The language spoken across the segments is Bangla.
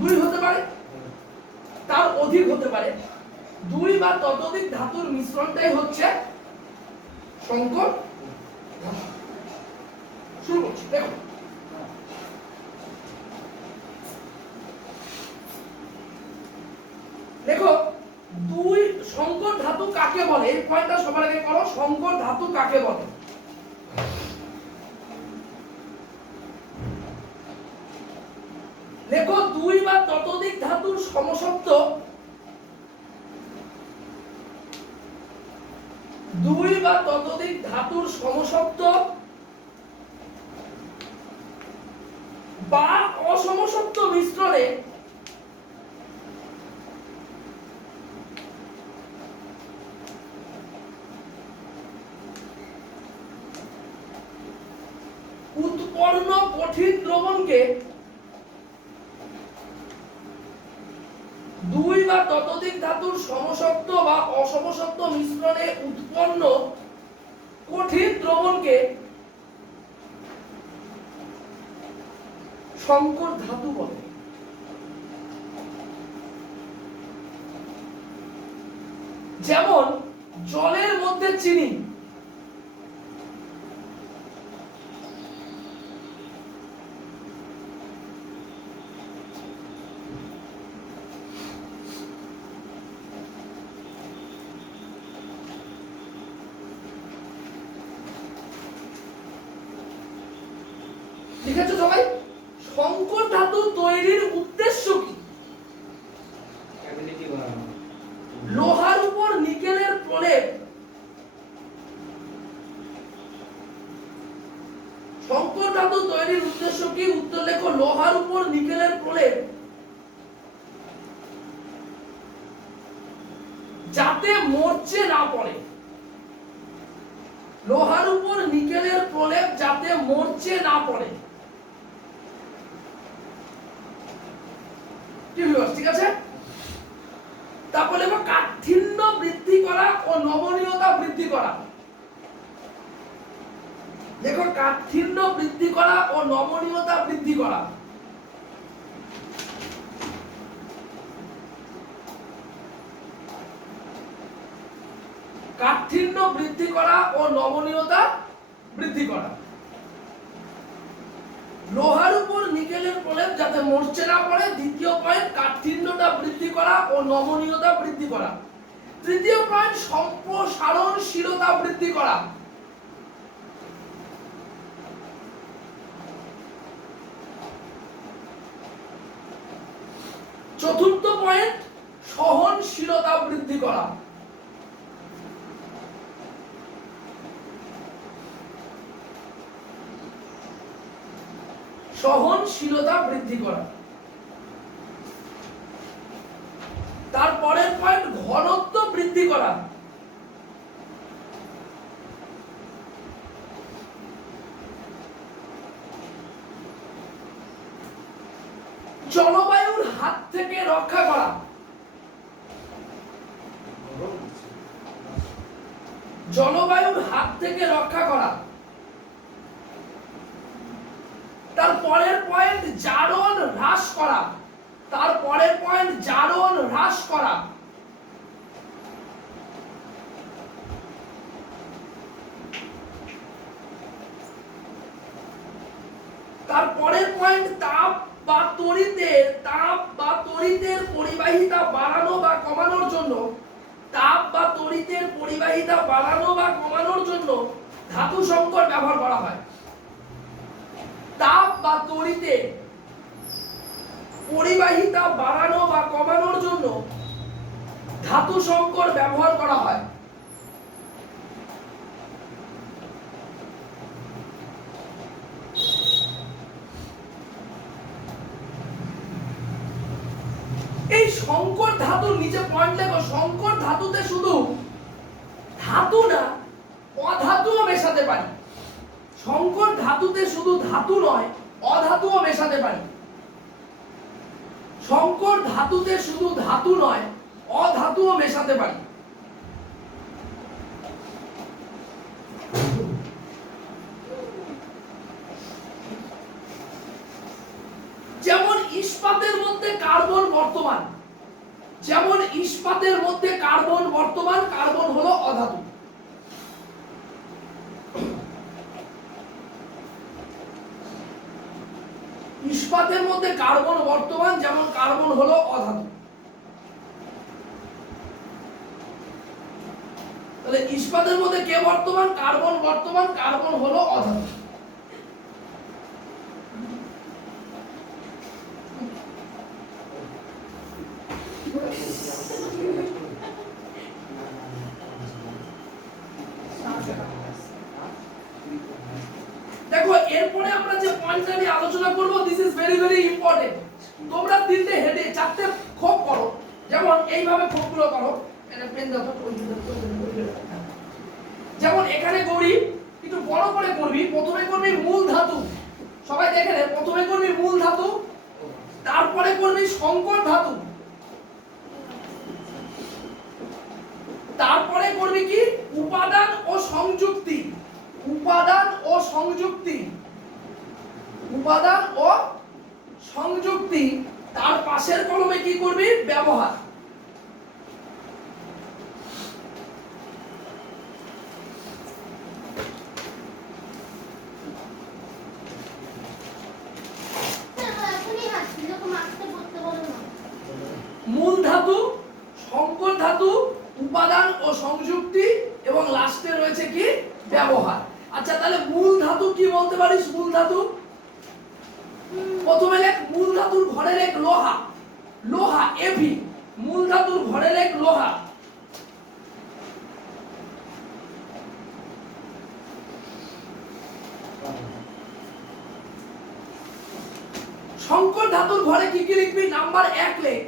2 হতে পারে, তার অধিক হতে পারে। 2 বা ততোধিক ধাতুর মিশ্রণটাই হচ্ছে সংকর ধাতু। শুরু করছি, দেখো দেখো 2 সংকর ধাতু কাকে বলে, এই পয়েন্টটা সবার আগে করো। সংকর ধাতু কাকে বলে? দেখো 2 বা ততোধিক ধাতুর সমসত্ব, 2 বা ততোধিক ধাতুর সমসত্ব বা অসমসত্ব মিশ্রণে উৎপন্ন কঠিন দ্রবণকে 2 বা ততোধিক ধাতুর সমসত্ব বা অসমসত্ব মিশ্রণে উৎপন্ন কঠিন দ্রবণকে সংকর ধাতু বলে। যেমন জলের মধ্যে চিনি, লিখেছো সবাই? সংকর ধাতু তৈরির উদ্দেশ্য কি? লোহার উপর নিকেলের প্রলেপ, সংকর ধাতু তৈরির উদ্দেশ্য কি? উত্তর লেখো, লোহার উপর নিকেলের প্রলেপ যাতে মরচে না পড়ে। লোহার উপর নিকেলের প্রলেপ যাতে মরচে না পড়ে। ঠিক আছে? তারপর লেখো কাঠিন্য বৃদ্ধি করা ও নমনীয়তা বৃদ্ধি করা। দেখো কাঠিন্য বৃদ্ধি করা ও নমনীয়তা বৃদ্ধি করা। কাঠিন্য বৃদ্ধি করা ও নমনীয়তা বৃদ্ধি করা। লোহার উপর নিকেলের প্রলেপ যাতে মরচে না পড়ে। দ্বিতীয় পয়েন্ট কাঠিন্যতা বৃদ্ধি করা ও নমনীয়তা বৃদ্ধি করা। তৃতীয় পয়েন্ট সম্প্রসারণশীলতা বৃদ্ধি করা। চতুর্থ পয়েন্ট সহনশীলতা বৃদ্ধি করা। সহনশীলতা বৃদ্ধি করা। তারপরের পয়েন্ট ঘনত্ব বৃদ্ধি করা। জলবায়ুর হাত থেকে রক্ষা করা। জলবায়ুর হাত থেকে রক্ষা করা। তারপরের পয়েন্ট জারণ হ্রাস করা। তারপরের পয়েন্ট জারণ হ্রাস করা। তারপরের পয়েন্ট তাপ বা তড়িতের পরিবাহিতা বাড়ানো বা কমানোর জন্য, তাপ বা তড়িতের পরিবাহিতা বাড়ানো বা কমানোর জন্য ধাতু সংকর ব্যবহার করা হয়। তাপ বা তড়িতের পরিবাহিতা বাড়ানো বা কমানোর জন্য ধাতু সংকর ব্যবহার করা হয়। এই সংকর ধাতুর নিচে পয়েন্ট লেখো, সংকর ধাতুতে শুধু ধাতু না অধাতুও মেশাতে পারি। সংকর ধাতুতে শুধু ধাতু নয় অধাতুও মেশাতে পারি। সংকর ধাতুতে শুধু ধাতু নয় অধাতুও মেশাতে পারি। যেমন ইস্পাতের মধ্যে মধ্যে কার্বন বর্তমান, যেমন ইস্পাতের মধ্যে কার্বন বর্তমান, কার্বন হলো অধাতু। ইস্পাতের মধ্যে কার্বন বর্তমান, যেমন কার্বন হলো অধাতু। তাহলে ইস্পাতের মধ্যে কে বর্তমান? কার্বন বর্তমান, কার্বন হলো অধাতু। দেখো এরপরে আমরা যে পয়েন্টটা নিয়ে আলোচনা করব, this is very very important. তোমরা তিনটে হেডে চারটে খোপ করো, যেমন এইভাবে খোপগুলো করো। এটা পেন দাও তো, যেমন এখানে গৌরী একটু বড় করে করবি। প্রথমে করবি মূল ধাতু, সবাই দেখে নে। প্রথমে করবি মূল ধাতু, তারপরে করবি সংকর ধাতু, তারপরে করবি কি? উপাদান ও সংযুক্তি। উপাদান ও সংযুক্তি, উপাদান ও সংযুক্তি। তার পাশের কলমে কি করবি? ব্যবহার। মূল ধাতু, সংকর ধাতু, উপাদান ও সংযুক্তি, এবং লাস্টে রয়েছে কি? ব্যবহার। আচ্ছা তাহলে মূল ধাতু কি বলতে পারিস? মূল ধাতু প্রথমে লেখ, মূল ধাতুর ঘরে লেখ লোহা। লোহা এফি, মূল ধাতুর ঘরে লেখ লোহা। সংকর ধাতুর ঘরে কি কি লিখবি? নাম্বার 1 লেখ।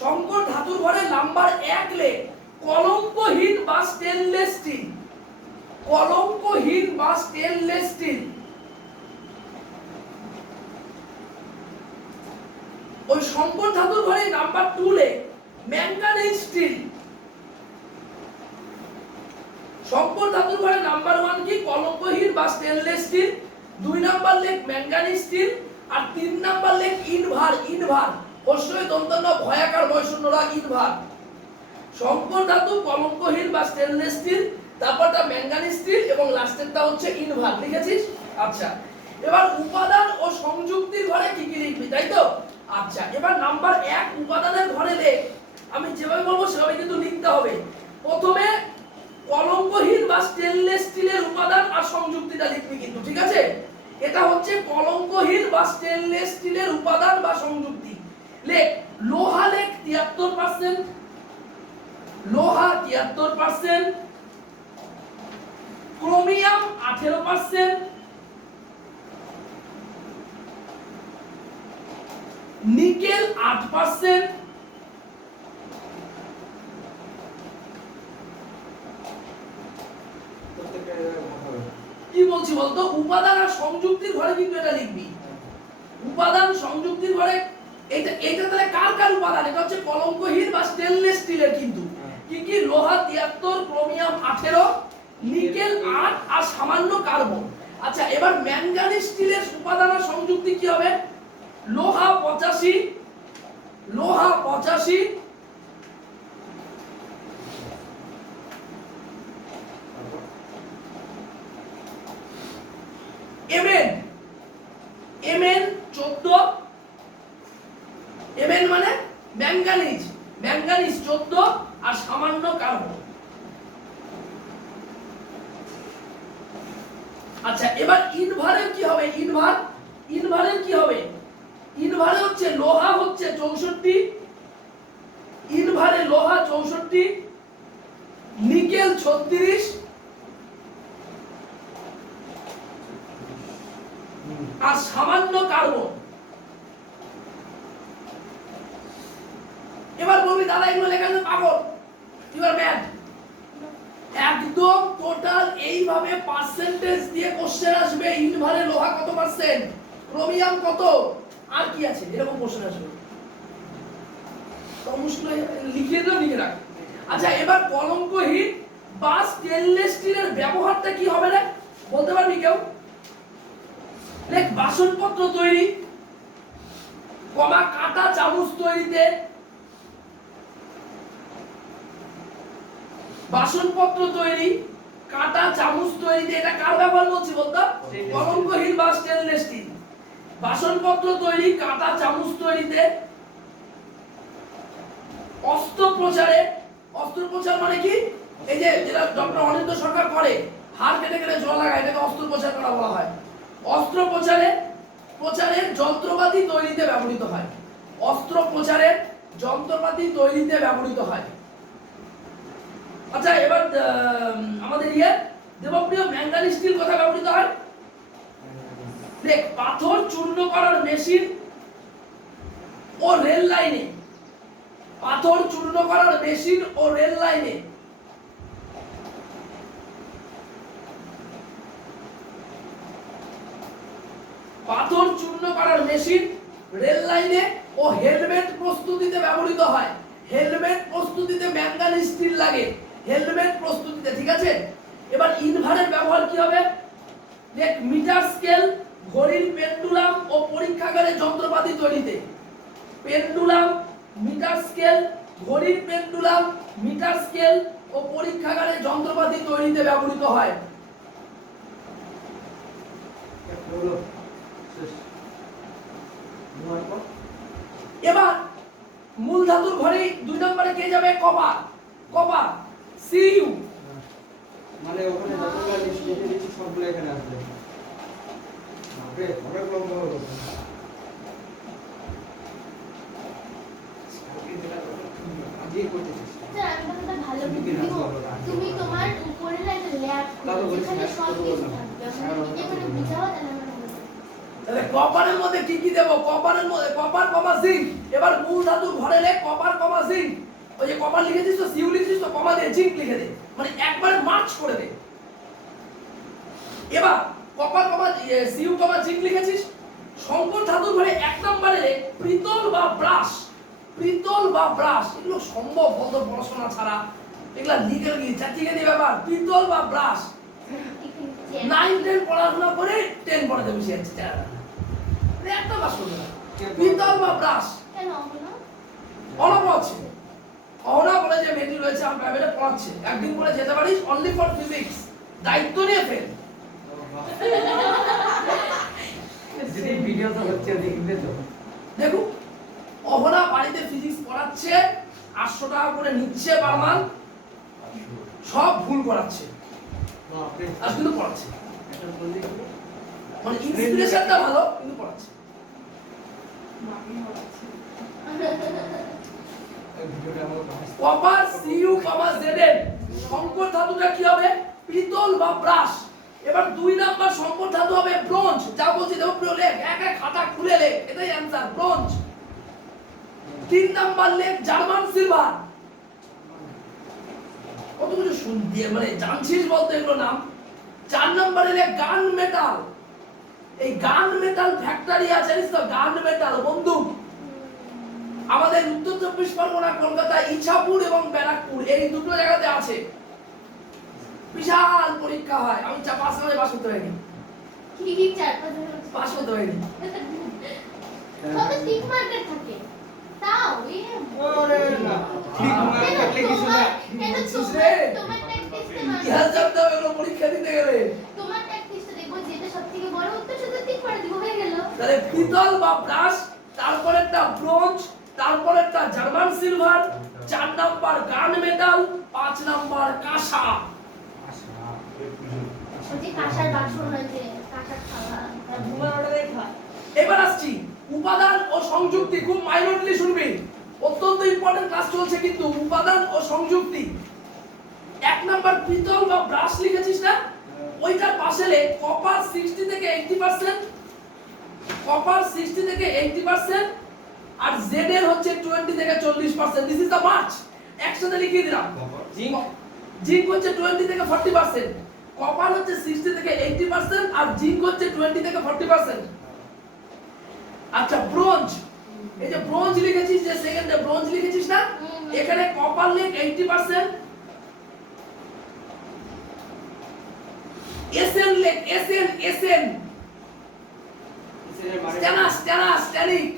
সংকর ধাতুর ঘরে নাম্বার 1 লেখ কলঙ্কহীন বা স্টেনলেস স্টিল। কলঙ্কহীন বা স্টেনলেস স্টিল। ওই সংকর ধাতুর ঘরে নাম্বার 2 লেখ ম্যাঙ্গানিজ স্টিল। সংকর ধাতুর ঘরে নাম্বার 1 কি? কলঙ্কহীন বা স্টেনলেস স্টিল। 2 নাম্বার লেখ ম্যাঙ্গানিজ স্টিল, আর 3 নাম্বার লেখ ইনভার। ইনভার অবশ্যই দন্তন্য ভয়াকার বয়শূন্যরা ইনভার। সংকর ধাতু, কলঙ্কহীন বা স্টেনলেস স্টিল, তারপরটা ম্যাঙ্গানিজ স্টিল, এবং লাস্টেরটা হচ্ছে ইনভার। লিখেছিস? আচ্ছা এবার উপাদান ও সংযুক্তির ঘরে কি কি লিখবি, তাই তো? আচ্ছা এবার নাম্বার 1 উপাদানের ঘরে লেখ। আমি যেভাবে বলবো সেভাবে কিন্তু লিখতে হবে। প্রথমে কলঙ্কহীন বা স্টেনলেস স্টিলের উপাদান আর সংযুক্তিটা লিখবি কিন্তু, ঠিক আছে? এটা হচ্ছে কলঙ্কহীন বা স্টেনলেস স্টিলের উপাদান বা সংযুক্তি। লেখ লোহা, লেখ 73%, লোহা 73%, ক্রোমিয়াম 18%, নিকেল 8%, কি বলছি বলতো? উপাদান আর সংযুক্তির ঘরে কিন্তু এটা লিখবি। উপাদান সংযুক্তির ঘরে এটা তাহলে কার কার উপাদান? এটা হচ্ছে কলঙ্কহীন বা স্টেনলেস স্টিলের কিন্তু। কি কি? লোহা 73, ক্রোমিয়াম 18, নিকেল 8, আর সামান্য কার্বন। আচ্ছা এবার ম্যাঙ্গানিজ স্টিলের উপাদান আর সংযুক্তি কি হবে? লোহা 85, লোহা 85, Mn, Mn 14, Mn মানে ম্যাঙ্গানিজ, ম্যাঙ্গানিজ 14, আর সামান্য কার্বন। আচ্ছা এবার ইনভারের কি হবে? ইনভার, ইনভারের কি হবে? ইনভারে হচ্ছে লোহা হচ্ছে 64, ইনভারে লোহা 64, নিকেল 36, আর সামান্য কার্বন। এবার বলবি দাদা এগুলো লেখা আছে পাগল, ইউ আর ম্যাড। একদম টোটাল এইভাবে পার্সেন্টেজ দিয়ে কোশ্চেন আসবে। ইনভারে লোহা কত পার্সেন্ট, ক্রোমিয়াম কত, আর কি আছে, এরকম কোশ্চেন আসবে। তো মুশকিল লিখিয়ে দাও, লিখে রাখ। আচ্ছা এবার কলঙ্কহীন বা স্টেনলেস স্টিলের ব্যবহারটা কি হবে রে? বলতে পারবি কেউ? লেখ বাসনপত্র তৈরি, কমা কাঁটা চামচ তৈরিতে, বাসনপত্র তৈরি, কাঁটা চামচ তৈরিতে, এটা কার ব্যবহার বলছি বলতো? কলঙ্কহীন বা স্টেনলেস স্টিল। বাসনপত্র তৈরি, কাঁটা চামচ তৈরিতে, অস্ত্রোপচারে, অস্ত্রোপচার মানে কি? এই যে যেটা ডক্টর অনিন্দ্য সরকার করে, হাড় কেটে কেটে জল লাগায়, এটাকে অস্ত্রোপচার করা বলা হয়। অস্ত্রোপচারে প্রচারের যন্ত্রপাতি তৈরিতে ব্যবহৃত হয়। অস্ত্রোপচারের যন্ত্রপাতি তৈরিতে ব্যবহৃত হয়। আচ্ছা, এবার আমাদের দেবপ্রিয় ম্যাঙ্গানিজ স্টিল কোথায় ব্যবহৃত হয়? দেখ, পাথর চূর্ণ করার মেশিন ও রেল লাইনে, পাথর চূর্ণ করার মেশিন ও রেল লাইনে, পাথর চূর্ণ করার মেশিন, রেল লাইনে ও হেলমেট প্রস্তুতিতে ব্যবহৃত হয়। হেলমেট প্রস্তুতিতে ম্যাঙ্গানিজ স্টিল লাগে, হেলমেট প্রস্তুতিতে, ঠিক আছে? এবার ইনভারের ব্যবহার কি হবে? দেখ, মিটার স্কেল, ঘড়ির পেন্ডুলাম ও পরীক্ষাগারের যন্ত্রপাতি তৈরিতে। পেন্ডুলাম, মিটার স্কেল, ঘড়ির পেন্ডুলাম, মিটার স্কেল ও পরীক্ষাগারের যন্ত্রপাতি তৈরিতে ব্যবহৃত হয়। এবার মূল ধাতুর ঘরে 2 নম্বরে কে যাবে? কপার। কপার, সিইউ, মানে ওখানে যতগুলো লিখে দিয়েছি সবগুলো এখানে আসবে। ওকে, অনেক লম্বা হবে। আজই করতেছিস। স্যার, আমি তোমাকে ভালো বুদ্ধি দিব। তুমি তোমার উপরে একটা ল্যাব করো, যেখানে সব কিছু থাকবে। আমি মানে বুঝাবো, তাহলে আমরা বুঝবো। তাহলে কপারের মধ্যে কি কি দেব? কপারের মধ্যে কপার কমা জিঙ্ক। এবার মূল ধাতুর ঘরে লে কপার কমা জিঙ্ক। ওই যে কপার লিখেছিস তো, সিউ লিখেছিস তো, কমা দিয়ে জিঙ্ক লিখে দে, মানে একবারে মার্চ করে দে। এবার কপার কমা সিউ কমা জিঙ্ক লিখেছিস। সংকর ধাতুর ঘরে 1 নম্বরে লে পিতল বা ব্রাশ। পিতল বা ব্রাশ, এগুলো সম্ভব বলতো পড়াশোনা ছাড়া? এগুলা লিখে গিয়ে চাচিয়ে দিয়ে ব্যাপার। পিতল বা ব্রাশ, 9 10 পড়াশোনা করে 10 পড়াতে বসে যাচ্ছে যারা, একটা বাস করবে না। পিতল বা ব্রাশ কেন হলো? অনব আছে, অহনা বলে যে মেয়েটি রয়েছে আমার প্রাইভেটে পড়াচ্ছে, একদিন করে যেতে পারিস, অনলি ফর ফিজিক্স, দায়িত্ব নিয়ে ফেল। যদি ভিডিও তো হচ্ছে দেখবে তো। দেখো, অহনা বাড়িতে ফিজিক্স পড়াচ্ছে, 800 টাকা করে নিচ্ছে পার মান্থ, সব ভুল করাচ্ছে, বাপরে, আর কিন্তু পড়াচ্ছে, এটা বললি কি? মানে ইন্সপিরেশনটা ভালো কিন্তু পড়াচ্ছে। এই ভিডিওটা আমাকে পাঠাস। কপার সিইউ কমা জেডেন। সংকর ধাতুটা কি হবে? পিতল বা ব্রাশ। এবার 2 নাম্বার সংকর ধাতু হবে ব্রোঞ্জ। যা বলছি দেখো প্রিয়, লেখ, এক এক খাতা খুলে লেখ, এটাই অ্যানসার, ব্রোঞ্জ। 3 নাম্বার লেখ জার্মান সিলভার। কত কিছু শুন দিয়ে মানে জানছিস বলতে এগুলো নাম। 4 নাম্বারে লেখ গান মেটাল। এই গান মেটাল ফ্যাক্টরি আছে, জানিস তো? গান মেটাল, বন্দুক। আমাদের উত্তর 24 পরগনা, কলকাতা, ইছাপুর এবং ব্যারাকপুর, এই দুটো জায়গাতে আছে। বিশাল পরীক্ষা হয়, আমি পাস করতে পারিনি, কি কি 4-5 জন পাস করতে পারিনি। কত 3 মার্কের থাকে তাও ওরে না, ঠিক মার্ক কাটলে কিছু না। কেন তোমার ট্যাকটিক্সে ইতিহাস জানতে হবে এগুলো পরীক্ষা দিতে গেলে। তোমার ট্যাকটিক্সে দেখবো যেটা সবথেকে বড় উত্তর শুধু ঠিক করে দিব, হয়ে গেল। তাহলে পিতল বা ব্রাশ, তারপরেরটা ব্রোঞ্জ, তারপরেরটা জার্মান সিলভার, 4 নাম্বার গান মেটাল, 5 নাম্বার কাঁসা। ওই যে কাঁসার বাসন হয়, যে কাঁসার খাওয়া ঘুমের অর্ডারে খায়। এবার আসছি উপাদান ও সংযুক্তি, খুব মাইনরলি শুনবি, অত্যন্ত ইম্পর্টেন্ট ক্লাস চলছে কিন্তু। উপাদান ও সংযুক্তি, 1 নাম্বার পিতল বা ব্রাশ লিখেছিস না, ওইটার পাশে লে কপার 60 থেকে 80%, কপার 60 থেকে 80%, আর জেড এর হচ্ছে 20 থেকে 40%। দিস ইজ দ্য মার্চ, একসাথে লিখিয়ে দিলাম। জিঙ্ক জিঙ্ক হচ্ছে 20 থেকে 40%, কপার হচ্ছে 60 থেকে 80%, আর জিঙ্ক হচ্ছে 20 থেকে 40%। আচ্ছা, ব্রোঞ্জ, এই যে ব্রোঞ্জ লিখেছিস, যে সেকেন্ডে ব্রোঞ্জ লিখেছিস না, এখানে কপার লেখ 80%, এসএন লেখ, এসএন, এর মানে স্টেনিক,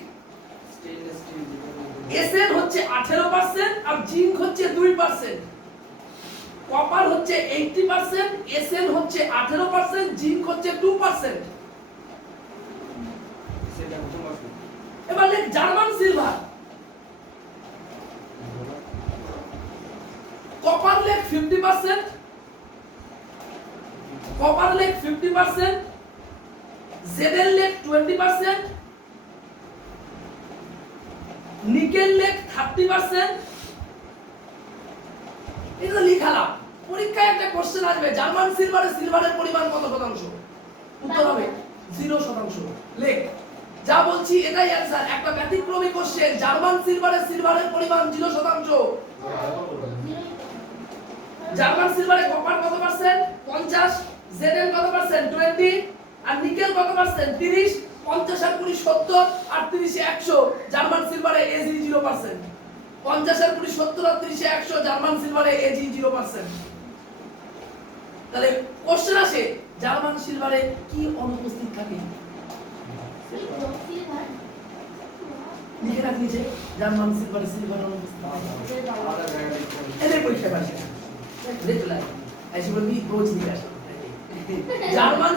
এসএন হচ্ছে 18% আর জিঙ্ক হচ্ছে 2%। কপার হচ্ছে 80%, এসএন হচ্ছে 18%, জিঙ্ক হচ্ছে 2%। সেটা প্রথম আসবে। এবার লেখ জার্মান সিলভার। কপার লেখ 50%, কপার লেখ 50%, জেডেল লেখ 20%, নিকেল লেখ 30%। এটা লিখালাম। পরীক্ষায় একটা কোশ্চেন আসবে, জার্মান সিলভারের পরিমাণ কত শতাংশ? উত্তর হবে 0%। লেখ যা বলছি এটাই অ্যানসার। একটা ব্যতিক্রমী কোশ্চেন, জার্মান সিলভারের পরিমাণ 0%। জার্মান সিলভারে কপার কত পার্সেন্ট? 50, জেডেল কত পার্সেন্ট? 20, আর নিকেল কত পার্সেন্ট? 30। 50 আর 20 70, আর 30 এ 100। জার্মান সিলভারে এজি 0%। 50 আর 20 70, আর 30 এ 100, জার্মান সিলভারে এজি 0%। তাহলে কোশ্চেন আসে, জার্মান সিলভারে কি অনুপস্থিত থাকে? লিখে রাখ নিচে, জার্মান সিলভার অনুপস্থিত থাকে। আলাদা জায়গা লিখতে হবে। এদের পরীক্ষায় আসে রেগুলার আইসি বলবি রোজ নিয়ে আসে। জার্মান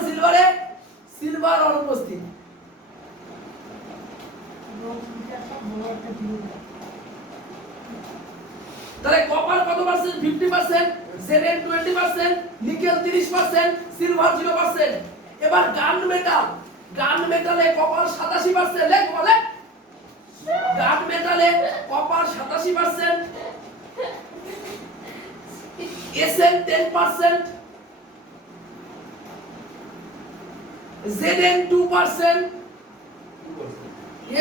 সিলভার অনুপস্থিত। তাহলে কপার কত পার্সেন্ট? 50%, Zn 20%, nickel 30%, silver 0%। এবার গান মেটালে কপার 87%। লেখ বলে গান মেটালে কপার 87%, এসএন 10%, জেডেন 2%।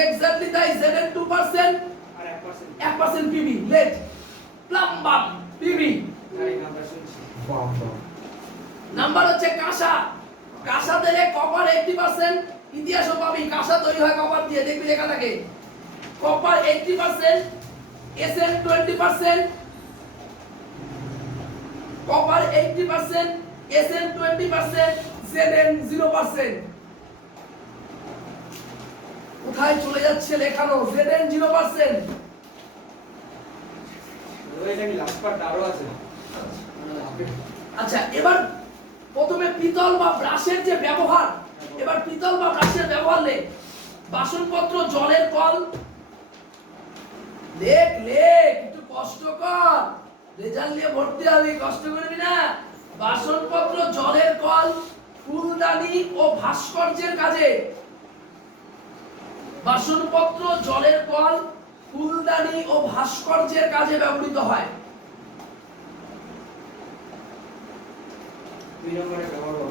এক্স্যাক্টলি তাই, জেডেন 2%, আর 1% 1% পিবি। Lead plumbum PB. তারই নামটা শুনছি। নাম্বার হচ্ছে কাঁসা দিলে কপার 80%। ইতিহাসও পাবি, কাঁসা তৈরি হয় কপার দিয়ে, দেখবি লেখা থাকে। Copper 80%, SN 20%, copper 80%, SN 20%, ZN 0%। কোথায় চলে যাচ্ছে লেখানো? জেডেন 0%। এটা কি লাস্ট পার্ট আরো আছে? আচ্ছা, এবার প্রথমে পিতল বা ব্রাশের যে ব্যবহার, এবার পিতল বা ব্রাশের ব্যবহার লেখ। বাসনপত্র, জলের কল। লেখ একটু কষ্ট কর, রেজাল্ট নিয়ে ভর্তি হবি, কষ্ট করবি না। বাসনপত্র, জলের কল, ফুলদানি ও ভাস্কর্যের কাজে। বাসনপত্র, জলের কল, ফুলদানি ও ভাস্কর্যের কাজে ব্যবহৃত হয়।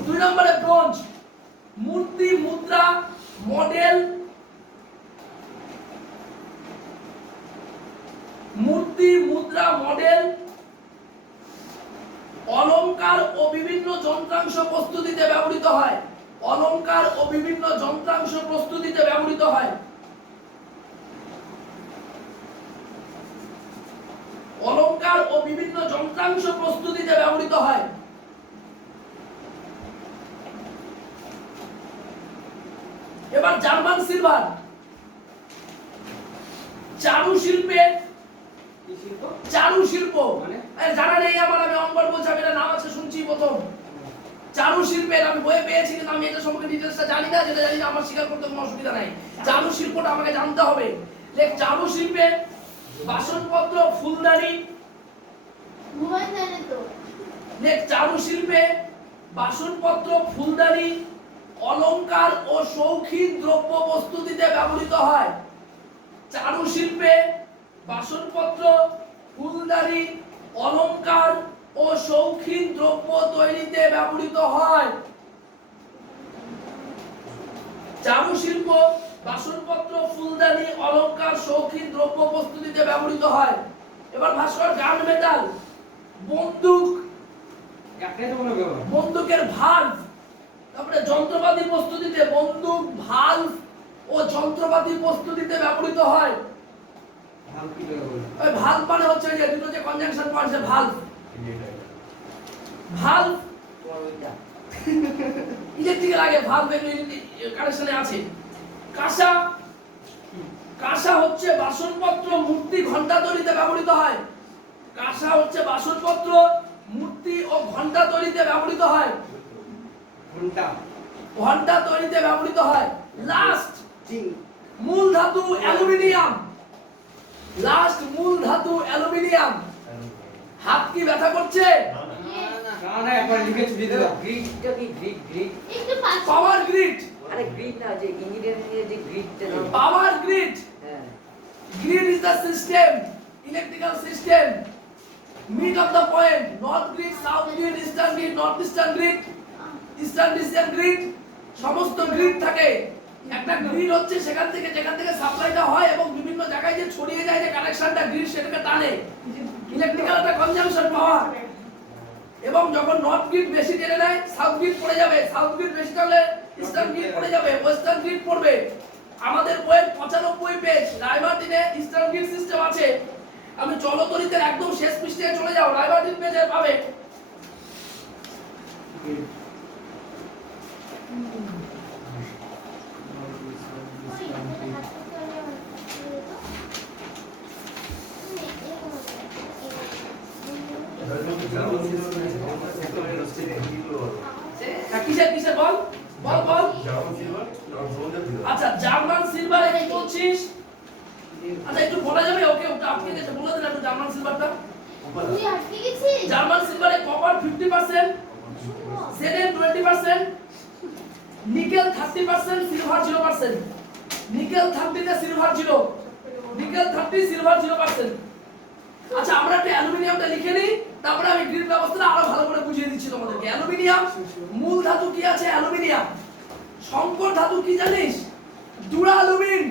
2 নম্বরে ব্রোঞ্জ। মূর্তি, মুদ্রা, মডেল, অলংকার ও বিভিন্ন যন্ত্রাংশ প্রস্তুতিতে ব্যবহৃত হয়। অলংকার ও বিভিন্ন যন্ত্রাংশ প্রস্তুতিতে ব্যবহৃত হয়। অলংকার ও বিভিন্ন যন্ত্রাংশ প্রস্তুতিতে ব্যবহৃত হয়। এবার জার্মান সিলভার। চারু শিল্প মানে? জানা নেই আমার, আমি অঙ্কন বলছি, আমি এটা নাম আছে শুনছি প্রথম। চারু শিল্পের আমি বইয়ে পেয়েছি, কিন্তু আমি এটা সম্পর্কে ডিটেইলসটা জানি না। যেটা জানি না আমার স্বীকার করতে কোনো অসুবিধা নাই। চারু শিল্পটা আমাকে জানতে হবে। লেখ চারু শিল্পে বাসনপত্র, ফুলদানি। লেখ চারু শিল্পে বাসনপত্র, ফুলদানি, অলংকার ও শৌখিন দ্রব্য প্রস্তুতিতে ব্যবহৃত হয়। চারু শিল্পে বাসনপত্র, ফুলদানি, অলংকার ও শৌখিন দ্রব্য তৈরিতে ব্যবহৃত হয়। চারু শিল্প বাসনপত্র, ফুলদানি, অলংকার, শৌখিন দ্রব্য প্রস্তুতিতে ব্যবহৃত হয়। এবার ভাস্কর গান মেটাল। বন্দুক, একটাই তো মনে করো। বন্দুকের ভাল্ভ, তারপরে যন্ত্রপাতি প্রস্তুতিতে বন্দুক, ভাল্ভ ও যন্ত্রপাতি প্রস্তুতিতে ব্যবহৃত হয়। ভালো কি করে বলবো? ওই ভাল্ভ মানে হচ্ছে যে দুটো যে conjunction points, valve. Valve electrical আগে ভাল্ভ কানেকশনে আছে। কাঁসা হচ্ছে বাসনপত্র, মূর্তি, ঘণ্টা তৈরিতে ব্যবহৃত হয়। কাঁসা হচ্ছে বাসনপত্র, মূর্তি ও ঘণ্টা তৈরিতে ব্যবহৃত হয়। ঘন্টা ঘণ্টা তৈরিতে ব্যবহৃত হয়। লাস্ট চিং মূল ধাতু অ্যালুমিনিয়াম। লাস্ট মূল ধাতু অ্যালুমিনিয়াম। হাত কি ব্যথা করছে? না না একবার লিখে ছুটি দিবা গ্রিডটা কি গ্রিড একটু পাঁচ পাওয়ার গ্রিড। আরে গ্রিড না, যে ইঞ্জিনিয়ারিং এর যে গ্রিডটা পাওয়ার গ্রিড। হ্যাঁ Grid is the system, electrical system. Meat of the point. North grid, south grid, eastern grid, northeastern grid, eastern eastern grid. সমস্ত গ্রিড থাকে। একটা গ্রিড হচ্ছে যেখান থেকে সাপ্লাইটা হয় এবং বিভিন্ন জায়গায় যে ছড়িয়ে যায় যে কানেকশনটা, গ্রিড সেটাকে টানে। ইলেকট্রিক্যাল একটা কনজাম্পশন পাওয়ার। এবং যখন নর্থ গ্রিড বেশি টেনে নেয়, সাউথ গ্রিড পড়ে যাবে। সাউথ গ্রিড বেশি টানলে ইস্টার্ন গ্রিড পড়ে যাবে, ওয়েস্টার্ন গ্রিড পড়বে। আমাদের বইয়ের 95 পেজ রায়মার্টিনে ইস্টার্ন গ্রিড সিস্টেম আছে। আমি চলতরিতের একদম শেষ পৃষ্ঠায় চলে যাও, রায়মার্টিন পেজে পাবে। কিসের বল বল বল। আচ্ছা জার্মান সিলভারে কি বলছিস? আচ্ছা একটু বলা যাবে? ওকে ওটা আপনি গেছে বলে দেন একটু জার্মান সিলভারটা। তুই আটকে গেছিস জার্মান সিলভারে copper 50%, Z 20%, nickel 30%, silver 0%। Nickel 30 তে সিলভার 0, নিকেল 30 সিলভার 0%। আচ্ছা আমরা একটা অ্যালুমিনিয়ামটা লিখে নিই, তারপরে আমি গ্রিড ব্যবস্থাটা আরো ভালো করে বুঝিয়ে দিচ্ছি তোমাদেরকে। অ্যালুমিনিয়াম মূল ধাতু কি আছে? অ্যালুমিনিয়াম। সংকর ধাতু কি জানিস? ডুরালুমিন।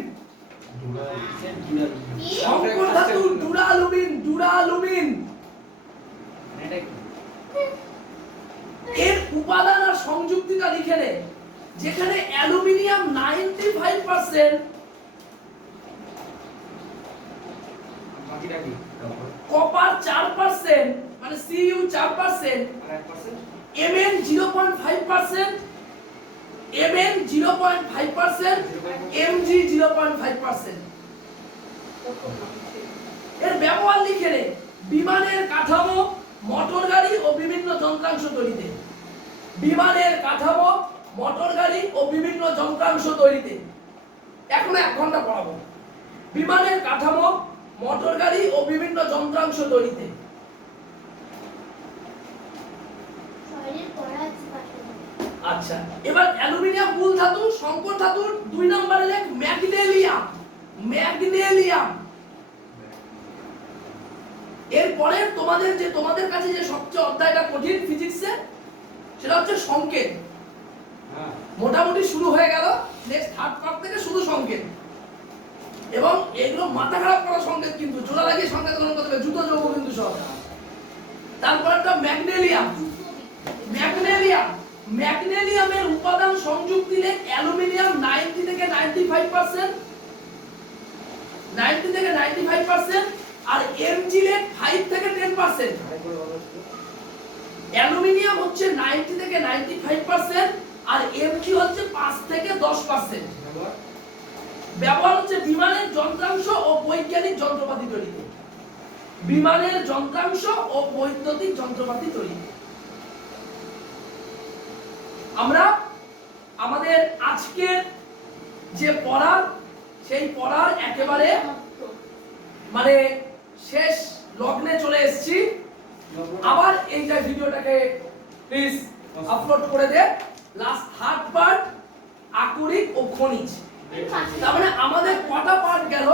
সংকর ধাতু ডুরালুমিন, ডুরালুমিন। এটা কি এর উপাদান আর সংযুক্তিটা লিখে নে। যেখানে অ্যালুমিনিয়াম 95%, বাকিটা কি কপার 4%, মানে Cu 4%, আর 1% Mn 0.5%, Mn 0.5%, Mg 0.5%। এর ব্যবহার লিখে নে। বিমানের কাঠামো, মোটর গাড়ি ও বিভিন্ন যন্ত্রাংশ তৈরিতে। বিমানের কাঠামো, মোটর গাড়ি ও বিভিন্ন যন্ত্রাংশ তৈরিতে। এখন 1 ঘন্টা পড়াবো। বিমানের কাঠামো, মোটর গাড়ি ও বিভিন্ন যন্ত্রাংশ তৈরিতে। শরীরের পড়া আছে পাশে আচ্ছা এবার অ্যালুমিনিয়াম মূল ধাতু। সংকর ধাতুর 2 নম্বরে লেখ ম্যাগনেলিয়াম। ম্যাগনেলিয়াম। এরপরে তোমাদের কাছে যে সবচেয়ে অধ্যায়টা কঠিন ফিজিক্সে, সেটা হচ্ছে সংকেত। হ্যাঁ মোটামুটি শুরু হয়ে গেল। নেক্সট থার্ড পার্ট থেকে শুধু সংকেত, এবং এগুলো মাথা খারাপ করা সংকেত, কিন্তু জোড়া লাগিয়ে সংকেত গ্রহণ করতে হবে, জুতো যোগ কিন্তু সব। তারপর একটা ম্যাগনেলিয়াম। ম্যাগনেলিয়াম, ম্যাগনেলিয়ামের উপাদান সংযুক্তি লেখ অ্যালুমিনিয়াম 90 থেকে 95%, 90 থেকে 95%, আর Mg লেখ 5 থেকে 10%। আরেকবার বলো তো। অ্যালুমিনিয়াম হচ্ছে 90 থেকে 95% আর Mg হচ্ছে 5 থেকে 10%। ব্যবহার ব্যবহার হচ্ছে বিমানের যন্ত্রাংশ ও বৈজ্ঞানিক যন্ত্রপাতি তৈরিতে। বিমানের যন্ত্রাংশ ও বৈদ্যুতিক যন্ত্রপাতি তৈরিতে। আমরা আমাদের আজকের যে পড়া, সেই পড়ার একেবারে মানে শেষ লগ্নে চলে এসেছি। আবার এই যে ভিডিওটাকে প্লিজ আপলোড করে দে। লাস্ট থার্ড পার্ট আকরিক ও খনিজ। তার মানে আমাদের কটা পার্ট গেল?